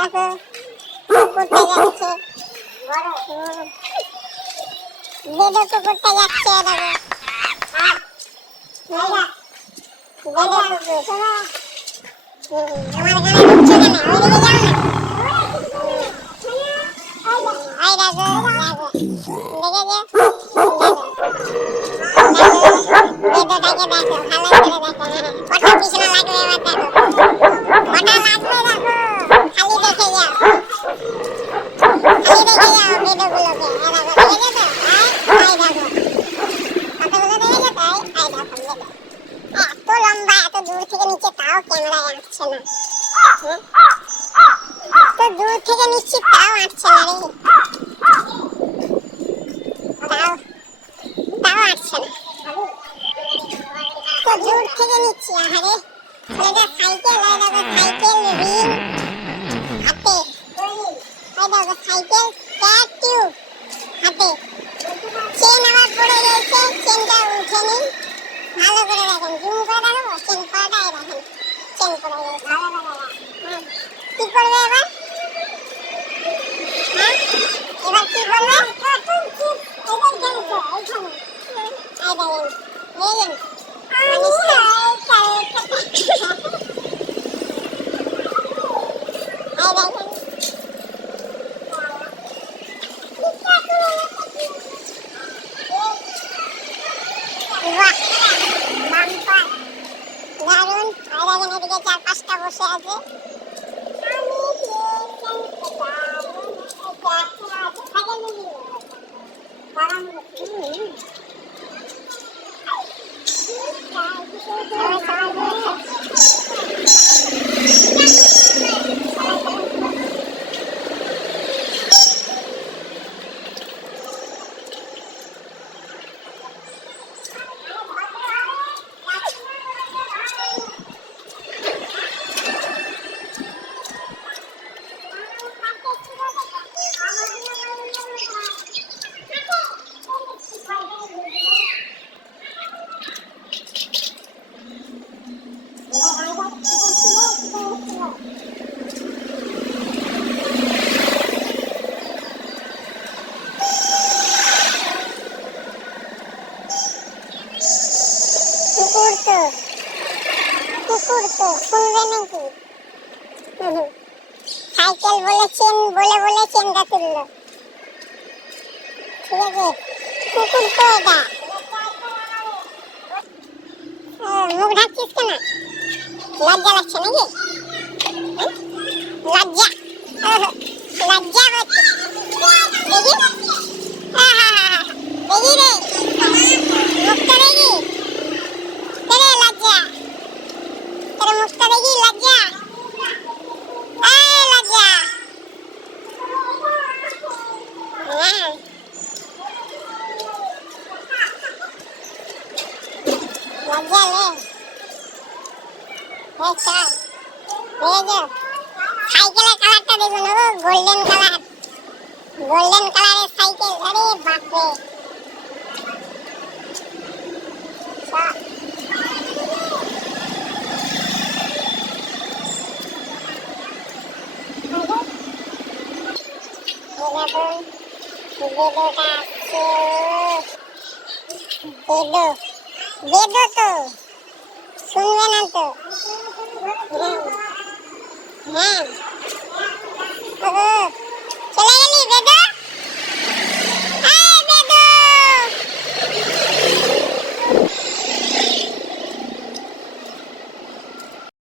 দেখো কুকুরটা যাচ্ছে, বেদো কুকুরটা যাচ্ছে, দেখো বেদো কুকুর। আমার গানে ঢুকছে কেন? ওইদিকে যাও না। এই দেখো বেদোটাকে দেখো, ভালো করে দেখো। কটা পিছনে লাগবে এবার দেখো, কটা লাগবে দেখো, খালি দেখে যাও, খালি দেখে যাও বেদোগুলোকে। দেখো দেখেছো তো? এই দেখো কতগুলো দেখেছো তো? এই দেখো বেদো এত লম্বা, এত দূর থেকে নিচে, তাও ক্যামেরায় আসছে না। তো দূর থেকে নিচ্ছি তাও আসছে না রে, তাও তাও আসছে না। তো দূর থেকে নিচ্ছি। আরে ছেলেটা সাইকেল, এই দেখো সাইকেল রিং হাতে, এই দেখো সাইকেল টায়ার টিউব হাতে, চেন আবার পড়ে গেছে, চেনটা উঠেনি। ভালো করে দেখেন, জুম করে দেখো চেন পড়াটা, এই দেখেন চেন পড়ে গেছে। কি করবে এবার? হ্যাঁ এবার কি করবে? চার পাঁচটা বসে আছে। কুকুর তো শুনবে নাকি? সাইকেল বলেছেন বলে বলে চেনটা তুললো। ঠিক আছে, কুকুর তো এটা। মুখ ঢাকছিস কেন? লজ্জা লাগছে নাকি? লজ্জা লজ্জা হচ্ছে দেখি, দেখি রে মুখটা দেখি, রে লজ্জা, তোর মুখটা দেখি লজ্জা, লজ্জা। হ্যাঁ লজ্জা লে সাইকেলের কালারটা দেখুন, গোল্ডেন কালার, গোল্ডেন কালারের সাইকেল। আরে বাপরে, বেদোটা আসছে, বেদো বেদো তো শুনবে না তো? হ্যাঁ